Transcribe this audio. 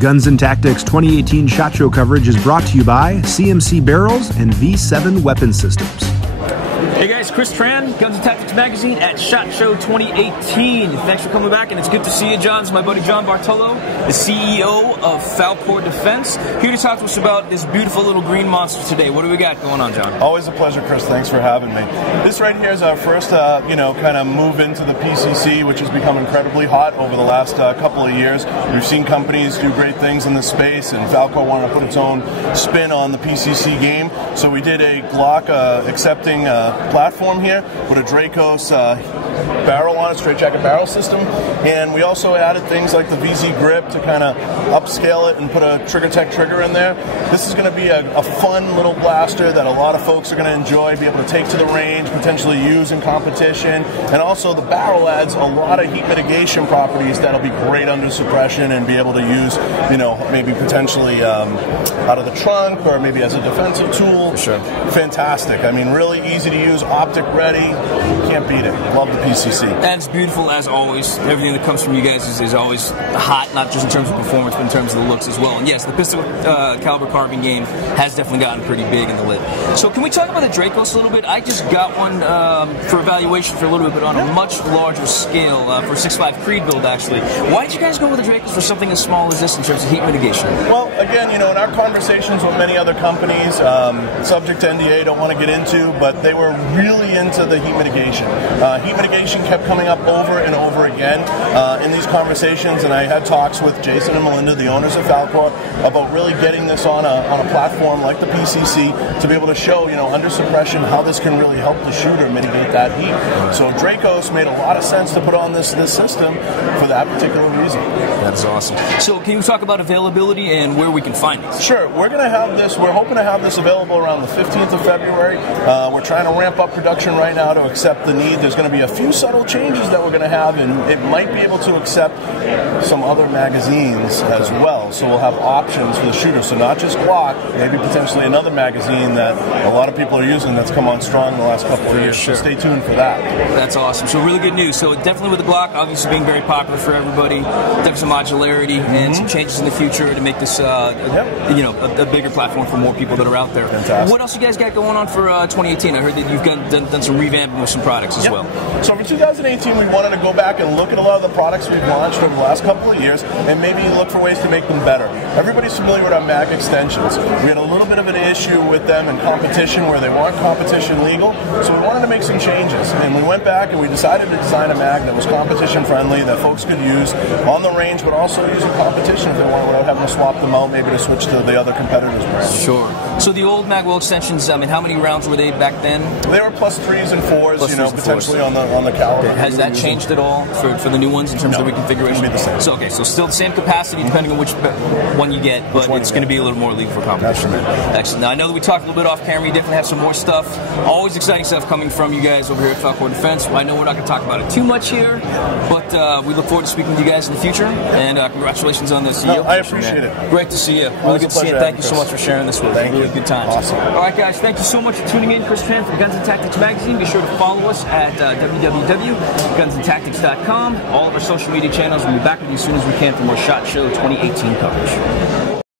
Guns and Tactics 2018 SHOT Show coverage is brought to you by CMC Barrels and V7 Weapon Systems. Hey guys, Chris Tran, Guns and Tactics Magazine at SHOT Show 2018. Thanks for coming back, and it's good to see you, John. It's my buddy John Bartolo, the CEO of Falkor Defense, here to talk to us about this beautiful little green monster today. What do we got going on, John? Always a pleasure, Chris. Thanks for having me. This right here is our first, kind of move into the PCC, which has become incredibly hot over the last couple of years. We've seen companies do great things in this space, and Falkor wanted to put its own spin on the PCC game. So we did a Glock accepting platform here with a Dracos barrel on it, straight jacket barrel system, and we also added things like the VZ grip to kind of upscale it and put a Trigger Tech trigger in there. This is going to be a fun little blaster that a lot of folks are going to enjoy, be able to take to the range, potentially use in competition, and also the barrel adds a lot of heat mitigation properties that'll be great under suppression and be able to use, maybe potentially out of the trunk or maybe as a defensive tool. Sure. Fantastic. I mean, really easy to use, optic ready. Can't beat it. Love the PCC. That's beautiful as always. Everything that comes from you guys is always hot, not just in terms of performance, but in terms of the looks as well. And yes, the pistol caliber carbine game has definitely gotten pretty big in the lid. So can we talk about the Dracos a little bit? I just got one for evaluation for a little bit, but on a much larger scale for 6.5 Creed build, actually. Why did you guys go with the Dracos for something as small as this in terms of heat mitigation? Well, again, in our conversations with many other companies, subject to NDA, don't want to get into, but they were really into the heat mitigation. Heat mitigation kept coming up over and over again in these conversations, and I had talks with Jason and Melinda, the owners of Falkor, about really getting this on a platform like the PCC to be able to show, under suppression, how this can really help the shooter mitigate that heat. So Dracos made a lot of sense to put on this system for that particular reason. That's awesome. So can you talk about availability and where we can find it? Sure. We're hoping to have this available around the 15th of February. We're trying to ramp up production right now to accept the need. There's going to be a few subtle changes that we're going to have, and it might be able to accept some other magazines as well. So we'll have options for the shooter. So not just Glock, maybe potentially another magazine that a lot of people are using that's come on strong in the last couple of years. Sure. So stay tuned for that. That's awesome. So really good news. So definitely with the Glock, obviously being very popular for everybody, definitely some modularity and some changes in the future to make this, a bigger platform for more people that are out there. Fantastic. What else you guys got going on for 2018? I heard that you've done some revamping with some products as well. So for 2018, we wanted to go back and look at a lot of the products we've launched over the last couple of years and maybe look for ways to make them better. Everybody's familiar with our mag extensions. We had a little bit of an issue with them in competition where they weren't competition legal, so we wanted to make some changes. And we went back and we decided to design a mag that was competition friendly, that folks could use on the range, but also use in competition if they wanted, without having to swap them out, maybe to switch to the other competitors' brands. Sure. So the old magwell extensions, how many rounds were they back then? They were plus 3s and 4s, potentially on the caliber. Okay. Has that changed at all for the new ones in terms of the reconfiguration? It'll be the same. So so still the same capacity depending on which one you get, but it's going to be a little more legal for competition. Excellent. Now I know that we talked a little bit off camera. You definitely have some more stuff. Always exciting stuff coming from you guys over here at Falkor Defense. I know we're not going to talk about it too much here, but we look forward to speaking with you guys in the future. And congratulations on this. I appreciate it. Great to see you. Really good to see you. Thank you so much for sharing this with us. Really good times. Awesome. All right, guys. Thank you so much for tuning in. Chris Tran from Guns and Tactics Magazine. Be sure to follow us at www.gunsandtactics.com. All of our social media channels. We'll be back with you as soon as we can for more SHOT Show 2018 coverage.